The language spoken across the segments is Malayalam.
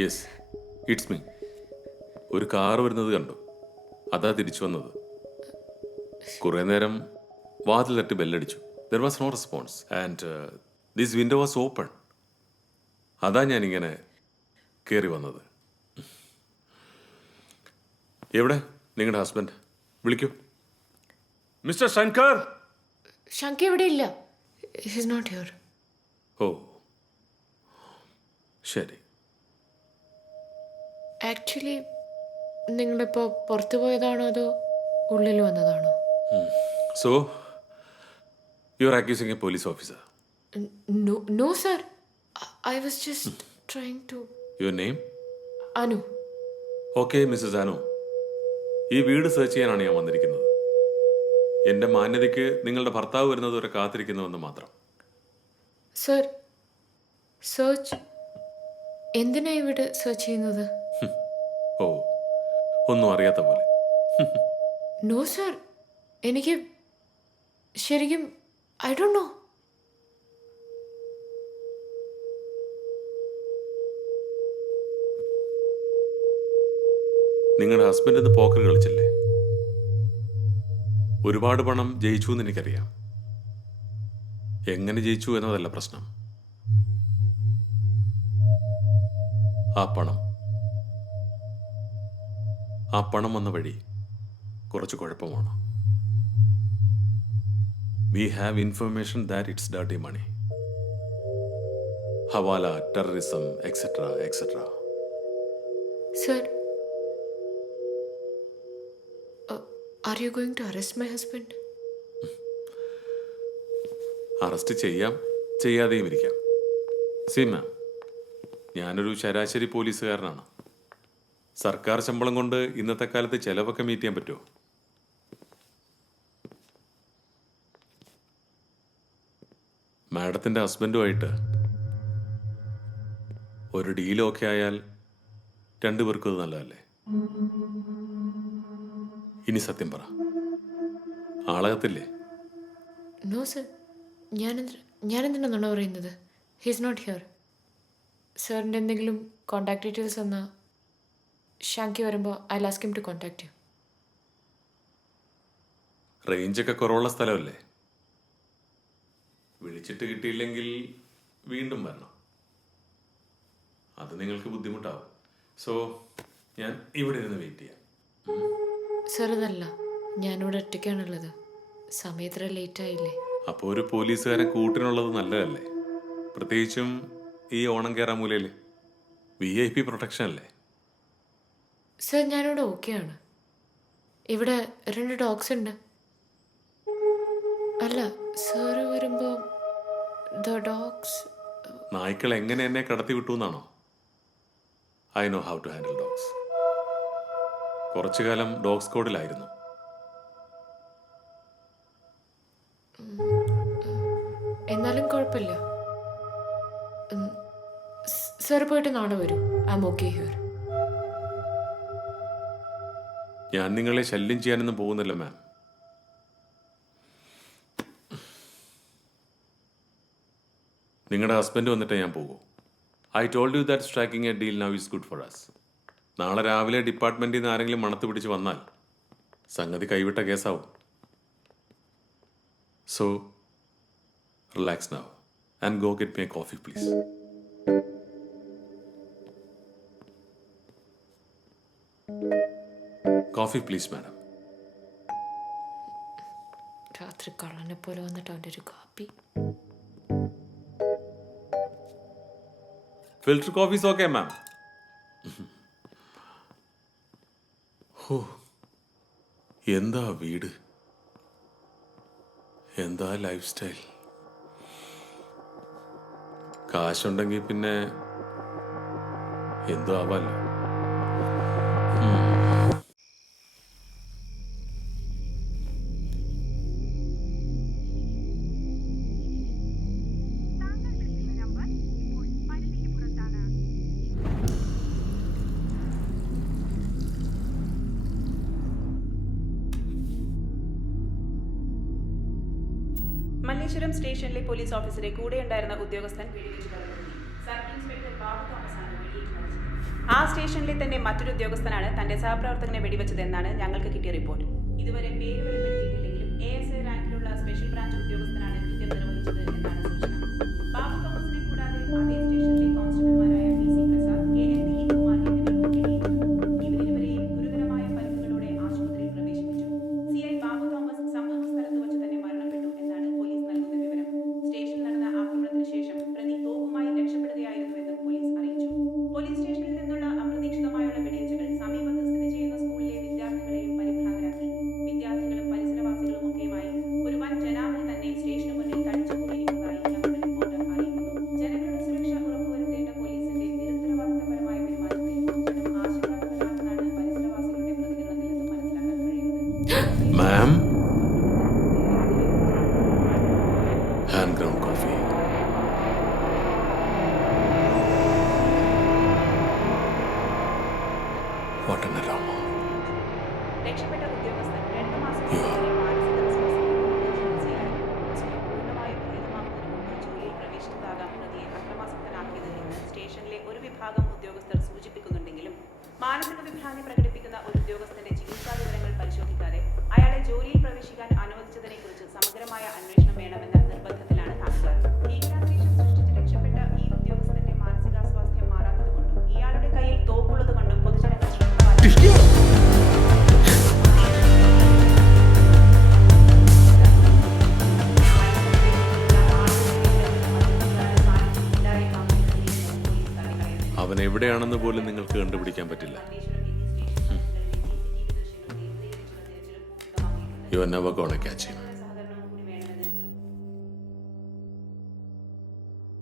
Yes, it's me. ഒരു കാർ വരുന്നത് കണ്ടു, അതാ തിരിച്ചു വന്നത്. കുറേ നേരം വാതിൽ തട്ടി ബെല്ലടിച്ചു. There was no response and this window was open. അതാ ഞാനിങ്ങനെ കയറി വന്നത്. എവിടെ നിങ്ങളുടെ ഹസ്ബൻഡ്? വിളിക്കൂ. മിസ്റ്റർ ശങ്കർ. ശങ്കർ ഇവിടെ ഇല്ല. His not here. ഓ ശരി. ആക്ച്വലി നിങ്ങളിപ്പോൾ പുറത്തു പോയതാണോ അതോ ഉള്ളിൽ വന്നതാണോ? So you are accusing a police officer? No sir, I was just trying to. Your name? Anu. Okay missus Anu, ഈ വീട് സെർച്ച് ചെയ്യാനാണ് ഞാൻ വന്നിരിക്കുന്നത്. എൻ്റെ മാന്യതയ്ക്ക് നിങ്ങളുടെ ഭർത്താവ് വരുന്നത് വരെ കാത്തിരിക്കുന്നുവെന്ന് മാത്രം. സർ, സെർച്ച് എന്തിനാ ഇവിടെ സെർച്ച് ചെയ്യുന്നത്? ഓ, ഒന്നും അറിയാത്ത പോലെ. നോ സർ, എനിക്ക് ശരിക്കും ഐ ഡോണ്ട് നോ. നിങ്ങളുടെ ഹസ്ബൻഡ് ഇന്ന് പോക്കർ കളിച്ചില്ലേ? ഒരുപാട് പണം ജയിച്ചു എന്ന് എനിക്കറിയാം. എങ്ങനെ ജയിച്ചു എന്നതല്ല പ്രശ്നം. ആ പണം വന്ന വഴി കുറച്ച് കുഴപ്പമാണ്. We have information that it's dirty money, hawala, terrorism, etcetera etcetera. Sir, are you going to arrest my husband? Arrest ചെയ്യാം, ചെയ്യാതെയും ഇരിക്കാം. സി മാം, ഞാനൊരു ശരാശരി പോലീസുകാരനാണ്. സർക്കാർ ശമ്പളം കൊണ്ട് ഇന്നത്തെ കാലത്ത് ചെലവൊക്കെ മീറ്റ് ചെയ്യാൻ പറ്റുമോ? മാഡത്തിൻ്റെ ഹസ്ബൻഡുമായിട്ട് ഒരു ഡീലൊക്കെ ആയാൽ രണ്ടുപേർക്കും അത് നല്ലതല്ലേ? ഇനി സത്യം പറ, ആളകത്തില്ലേ? നോ സർ, ഞാനെന്തിനാണ് പറയുന്നത്? He's not here. സാറിൻ്റെ എന്തെങ്കിലും കോൺടാക്ട് ഡീറ്റെയിൽസ് തന്നാൽ ഷാങ്കി വരുമ്പോൾ I ask him to contact you. റേഞ്ചൊക്കെ കുറവുള്ള സ്ഥലമല്ലേ? വിളിച്ചിട്ട് കിട്ടിയില്ലെങ്കിൽ വീണ്ടും വരണം. അത് നിങ്ങൾക്ക് ബുദ്ധിമുട്ടാവും. സോ ഞാൻ ഇവിടെ ഇരുന്ന് വെയിറ്റ് ചെയ്യാം. സർ, അതല്ല, ഞാനിവിടെ ഒറ്റയ്ക്കാണുള്ളത്. സമയത്ര ലേറ്റ് ആയില്ലേ? അപ്പോൾ ഒരു പോലീസുകാരൻ കൂട്ടിനുള്ളത് നല്ലതല്ലേ? പ്രത്യേകിച്ചും ഈ ഓണം കയറാൻ മൂലയിൽ VIP പ്രൊട്ടക്ഷൻ അല്ലേ? സർ, ഞാനിവിടെ ഓക്കെയാണ്. ഇവിടെ 2 ഡോഗ്സ് ഉണ്ട്. അല്ല, സാറ് വരുമ്പോൾ ദ ഡോഗ്സ്. നായ്ക്കൾ എങ്ങനെ എന്നെ കടത്തി വിട്ടു എന്നാണോ? I know how to handle dogs. കുറച്ചു കാലം ഡോഗ് സ്ക്വാഡിലായിരുന്നു. എന്നാലും കുഴപ്പമില്ല. സാർ പോയിട്ട് നാളെ വരും. I am okay here. ഞാൻ നിങ്ങളെ ശല്യം ചെയ്യാനൊന്നും പോകുന്നില്ല മാം. നിങ്ങളുടെ ഹസ്ബൻഡ് വന്നിട്ടേ ഞാൻ പോകൂ. I told you that striking a deal now is good for us. നാളെ രാവിലെ ഡിപ്പാർട്ട്മെൻറ്റിൽ നിന്ന് ആരെങ്കിലും മണത്ത് പിടിച്ച് വന്നാൽ സംഗതി കൈവിട്ട കേസാവും. So relax now and go get me a coffee please. Coffee please madam. രാത്രി കള്ളനെ പോലെ വന്നിട്ട് അവൻ്റെ ഒരു കാപ്പി. Filter coffees okay ma'am. ഹോ, എന്താ വീട്, എന്താ ലൈഫ് സ്റ്റൈൽ. കാശുണ്ടെങ്കിൽ പിന്നെ എന്തോ ആവാലോ. മല്ലേശ്വരം സ്റ്റേഷനിലെ പോലീസ് ഓഫീസറെ കൂടെയുണ്ടായിരുന്ന ഉദ്യോഗസ്ഥൻ വെടിവെച്ച് കൊലപ്പെടുത്തി. സർക്കിൾ ഇൻസ്പെക്ടർ ബാബു തോമസ് ആണ് വെടിയേറ്റ് മരിച്ചത്. ആ സ്റ്റേഷനിലെ തന്നെ മറ്റൊരു ഉദ്യോഗസ്ഥനാണ് തന്റെ സഹപ്രവർത്തകനെ വെടിവെച്ചതെന്നാണ് ഞങ്ങൾക്ക് കിട്ടിയ റിപ്പോർട്ട്. ഇതുവരെ പേര് വെളിപ്പെടുത്തിയിട്ടില്ലെങ്കിലും ASI റാങ്കിലുള്ള സ്പെഷ്യൽ ബ്രാഞ്ച് ഉദ്യോഗസ്ഥനാണ് കൃത്യം നിർവഹിച്ചത് എന്നാണ് സൂചന. ബാബു തോമസിനെ കൂടാതെ അതേ സ്റ്റേഷനിലെ കോൺസ്റ്റബിൾമാരായ PC പ്രസാദ്, KN ദിലീപ് കുമാർ എന്നിവർ വെടിയേറ്റിരുന്നു. ഇവരിരുവരെയും ഗുരുതരമായ പരിക്കുകളോടെ ആശുപത്രിയിൽ പ്രവേശിപ്പിച്ചു. CI ബാബു തോമസ് സംഭവ സ്ഥലത്ത് വച്ച് തന്നെ മരണപ്പെട്ടു എന്നാണ് പോലീസ് നൽകുന്ന വിവരം. സ്റ്റേഷനിൽ നടന്ന ആക്രമണത്തിന് ശേഷം പ്രതി തോക്കുമായി രക്ഷപ്പെടുകയായിരുന്നുവെന്നും പോലീസ് അറിയിച്ചു. പോലീസ് സ്റ്റേഷനിൽ നിന്നുള്ള അപ്രതീക്ഷിതമായുള്ള വെടിവെച്ചുകൾ സമീപത്ത് സ്ഥിതി ചെയ്യുന്ന സ്കൂളിലെ വിദ്യാർത്ഥികളെയും പരിഭ്രാന്തരാക്കി. വിദ്യാർത്ഥികളും പരിസരവാസികളും ഒക്കെയുമായി ഒരു വൻ ജനാവലി തന്നെ സ്റ്റേഷന് മുന്നിൽ തടിച്ചുകൂടിയിരിക്കുന്നതായി ഞങ്ങളുടെ റിപ്പോർട്ടർ അറിയിക്കുന്നു. ജനങ്ങളുടെ സുരക്ഷ ഉറപ്പുവരുത്തേണ്ട പോലീസിന്റെ നിരുത്തരവാദിത്തപരമായ പെരുമാറ്റത്തിൽ ജനം ആശങ്കാകുലരാണെന്നാണ് പരിസരവാസികളുടെ പ്രതികരണത്തിൽ നിന്നും മനസ്സിലാക്കാൻ കഴിയുന്നത്. Ma'am, hand ground coffee. What an aroma. രക്ഷപ്പെട്ട ഉദ്യോഗസ്ഥൻ 2 മാസം Yeah. വരെ മാനസിക വിശ്വാസത്തിൽ ചികിത്സയിലായിരുന്നു. അസുഖം പൂർണ്ണമായും ഭേദമാകുന്നതിന് മുമ്പ് ജോലിയിൽ പ്രവേശിച്ചതാകാം പ്രതിയെ അക്രമാസക്തനാക്കിയത് എന്ന് സ്റ്റേഷനിലെ ഒരു വിഭാഗം ഉദ്യോഗസ്ഥർ സൂചിപ്പിക്കുന്നുണ്ടെങ്കിലും മാനസിക വിഭ്രാന്തി പ്രകടിപ്പിക്കുന്ന ഒരു ഉദ്യോഗസ്ഥന്റെ ചികിത്സാ വിവരങ്ങൾ പരിശോധിക്കാതെ അയാളെ ജോലിയിൽ പ്രവേശിക്കാൻ അനുവദിച്ചതിനെക്കുറിച്ച് സമഗ്രമായ അന്വേഷണം വേണമെന്ന നിർബന്ധത്തിലാണ് നാട്ടുകാർ. ഭീകരാന്തരീക്ഷം സൃഷ്ടിച്ച് രക്ഷപ്പെട്ട ഈ ഉദ്യോഗസ്ഥന്റെ മാനസികാസ്വാസ്ഥ്യം മാറാത്തതുകൊണ്ടും ഇയാളുടെ കയ്യിൽ തോക്കുള്ളതുകൊണ്ടും പൊതുജനങ്ങൾ ശ്രദ്ധ അവൻ എവിടെയാണെന്ന് പോലും നിങ്ങൾക്ക് കണ്ടുപിടിക്കാൻ പറ്റില്ല. You are never gonna catch him.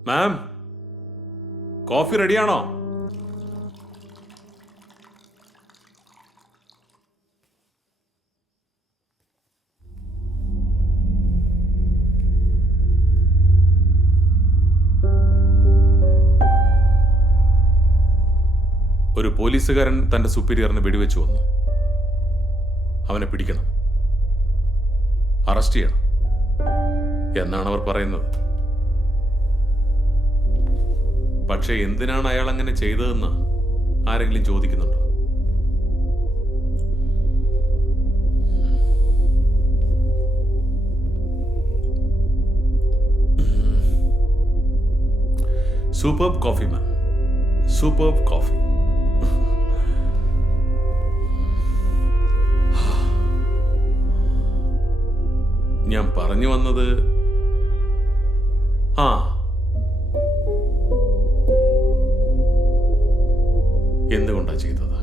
Ma'am, coffee റെഡിയാണോ? ഒരു പോലീസുകാരൻ തന്റെ സുപ്പീരിയറിന് വെടിവെച്ചു വന്നു. അവനെ പിടിക്കണം, അറസ്റ്റ് ചെയ്യണം എന്നാണ് അവർ പറയുന്നത്. പക്ഷെ എന്തിനാണ് അയാൾ അങ്ങനെ ചെയ്തതെന്ന് ആരെങ്കിലും ചോദിക്കുന്നുണ്ടോ? സൂപ്പർബ് കോഫി മാം, സൂപ്പർബ് കോഫി. ഞാൻ പറഞ്ഞു വന്നത്, എന്തുകൊണ്ടാ ചെയ്തത്?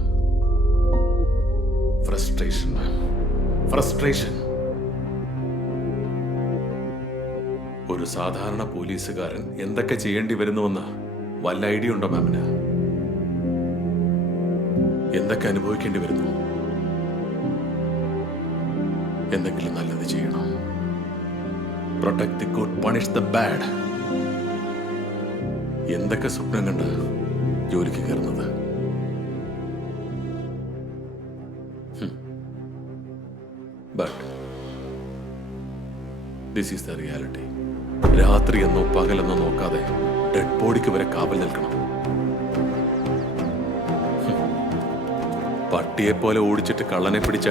ഫ്രസ്ട്രേഷൻ മാം, ഫ്രസ്ട്രേഷൻ. ഒരു സാധാരണ പോലീസുകാരൻ എന്തൊക്കെ ചെയ്യേണ്ടി വരുന്നുവെന്ന് വല്ല ഐഡിയ ഉണ്ടോ മാമിന്? എന്തൊക്കെ അനുഭവിക്കേണ്ടി വരുന്നു? എന്തെങ്കിലും നല്ലത് ചെയ്യണം. Protect the good, punish the bad. എന്തൊക്കെ സ്വപ്നം കണ്ട് ജോലിക്ക് കയറുന്നത്? But this is the reality. രാത്രി എന്നോ പകലെന്നോ നോക്കാതെ ഡെഡ് ബോഡിക്ക് വരെ കാവൽ നിൽക്കണം. പട്ടിയെ പോലെ ഓടിച്ചിട്ട് കള്ളനെ പിടിച്ച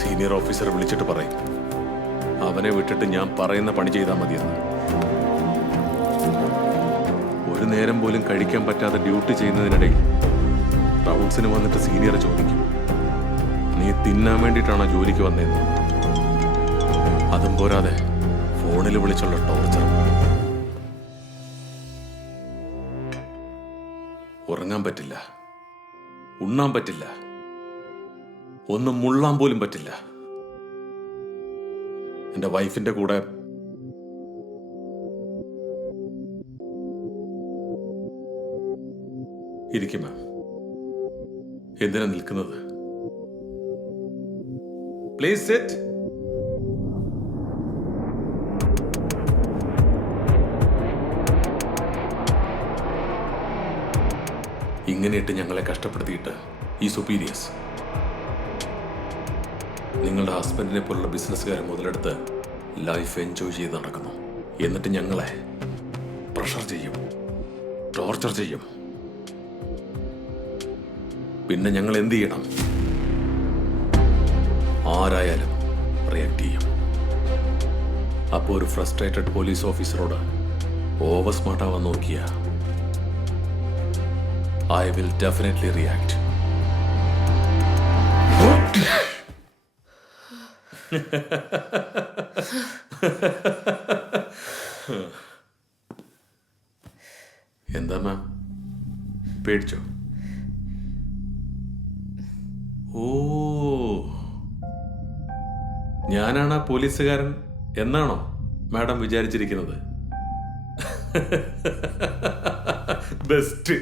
സീനിയർ ഓഫീസർ വിളിച്ചിട്ട് പറയും, അവനെ വിട്ടിട്ട് ഞാൻ പറയുന്ന പണി ചെയ്താൽ മതിയെന്ന്. ഒരു നേരം പോലും കഴിക്കാൻ പറ്റാതെ ഡ്യൂട്ടി ചെയ്യുന്നതിനിടയിൽ റൗണ്ട്സിന് വന്നിട്ട് സീനിയർ ചോദിക്കും, നീ തിന്നാൻ വേണ്ടിയിട്ടാണോ ജോലിക്ക് വന്നതെന്ന്. അതും പോരാതെ ഫോണിൽ വിളിച്ചുള്ള ടോർച്ചർ. ഉറങ്ങാൻ പറ്റില്ല, ഉണ്ണാൻ പറ്റില്ല, ഒന്നും മുള്ളാൻ പോലും പറ്റില്ല. എന്റെ വൈഫിന്റെ കൂടെ ഇരിക്കും മാം. എന്തിനാ നിൽക്കുന്നത്? Please sit. ഇങ്ങനെയിട്ട് ഞങ്ങളെ കഷ്ടപ്പെടുത്തിയിട്ട് ഈ സുപ്പീരിയേഴ്സ് നിങ്ങളുടെ ഹസ്ബൻഡിനെ പോലുള്ള ബിസിനസ്സുകാരെ മുതലെടുത്ത് ലൈഫ് എൻജോയ് ചെയ്ത് നടക്കുന്നു. എന്നിട്ട് ഞങ്ങളെ പ്രഷർ ടോർച്ചർ ചെയ്യും. പിന്നെ ഞങ്ങൾ എന്ത് ചെയ്യണം? ആരായാലും റിയാക്ട് ചെയ്യും. അപ്പോൾ ഒരു ഫ്രസ്ട്രേറ്റഡ് പോലീസ് ഓഫീസറോട് ഓവർ സ്മാർട്ട് ആവാൻ നോക്കിയ ഐ വിൽ ഡെഫിനറ്റ്ലി റിയാക്ട്. എന്താ മാം, പേടിച്ചോ? ഓ, ഞാനാണ് ആ പോലീസുകാരൻ എന്നാണോ മാഡം വിചാരിച്ചിരിക്കുന്നത്? ബെസ്റ്റ്.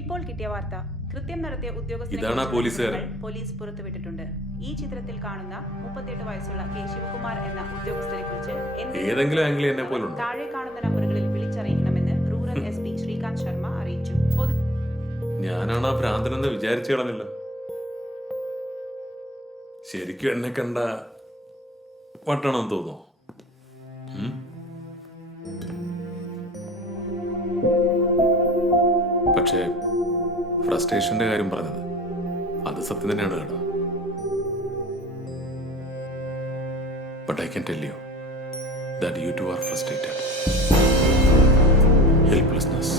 ഇപ്പോൾ കിട്ടിയ വാർത്ത, കൃത്യം നടത്തിയ ഇതാണ് ആ പോലീസുകാരൻ. പോലീസ് പുറത്തുവിട്ടിട്ടുണ്ട്. ഈ ചിത്രത്തിൽ കാണുന്ന 38 വയസ്സുള്ള കെ ശിവകുമാർ എന്ന ഉദ്യോഗസ്ഥരെ കുറിച്ച് ഏതെങ്കിലും ആംഗിൾ എന്നെ പോലുണ്ട്. താഴെ കാണുന്ന നമ്പറുകളിൽ വിളിച്ചറിയിക്കണമെന്ന് റൂറൽ SP ശ്രീകാന്ത് ശർമ്മ അറിയിച്ചു. ഞാനാണ് ആ ഭ്രാന്തനെന്ന് വിചാരിച്ചു കളഞ്ഞില്ല. ശരിക്കും എന്നെ കണ്ട വട്ടണം തോന്നോ? പക്ഷേ ഫ്രസ്ട്രേഷന്റെ കാര്യം പറഞ്ഞത് അത് സത്യം തന്നെയാണ് കേട്ടോ. But I can tell you that you too are frustrated. Helplessness.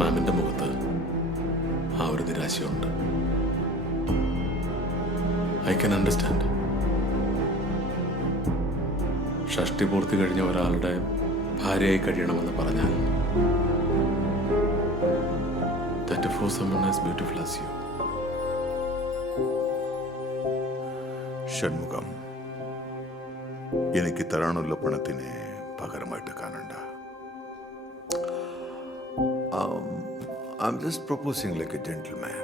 മാമിന്റെ മുഖത്ത് ആ ഒരു നിരാശയുണ്ട്. I can understand. ഷഷ്ടി പൂർത്തി കഴിഞ്ഞ ഒരാളുടെ ഭാര്യയായി കഴിയണമെന്ന് പറഞ്ഞാൽ that for someone as beautiful as you. Shanmugham, എനിക്ക് തരാനുള്ള പണത്തിന് പകരമായിട്ട് കാണണ്ട. I'm just proposing like a gentleman.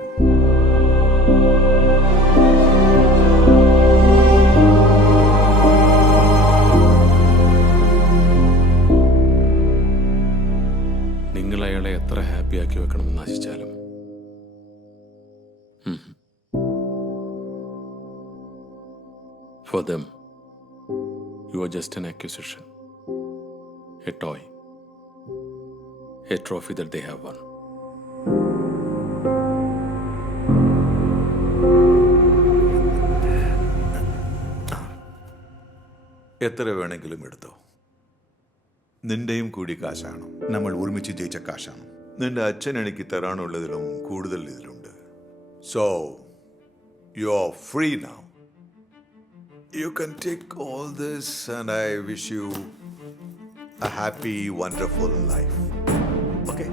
നിങ്ങൾ അയാളെ എത്ര ഹാപ്പിയാക്കി വെക്കണമെന്ന് ആശിച്ചാലും for them you are just an accusation, a toy, a trophy that they have won. എത്ര വേണമെങ്കിലും എടുത്തോ. നിന്റെയും കൂടി കാശാണ്. നമ്മൾ ഒരുമിച്ച് ജയിച്ച കാശാണ്. നിന്റെ അച്ഛൻ എനിക്ക് തരാനുള്ളതിലും കൂടുതൽ ഇതിലുണ്ട്. So you are free now. You can take all this and I wish you a happy, wonderful life. Okay?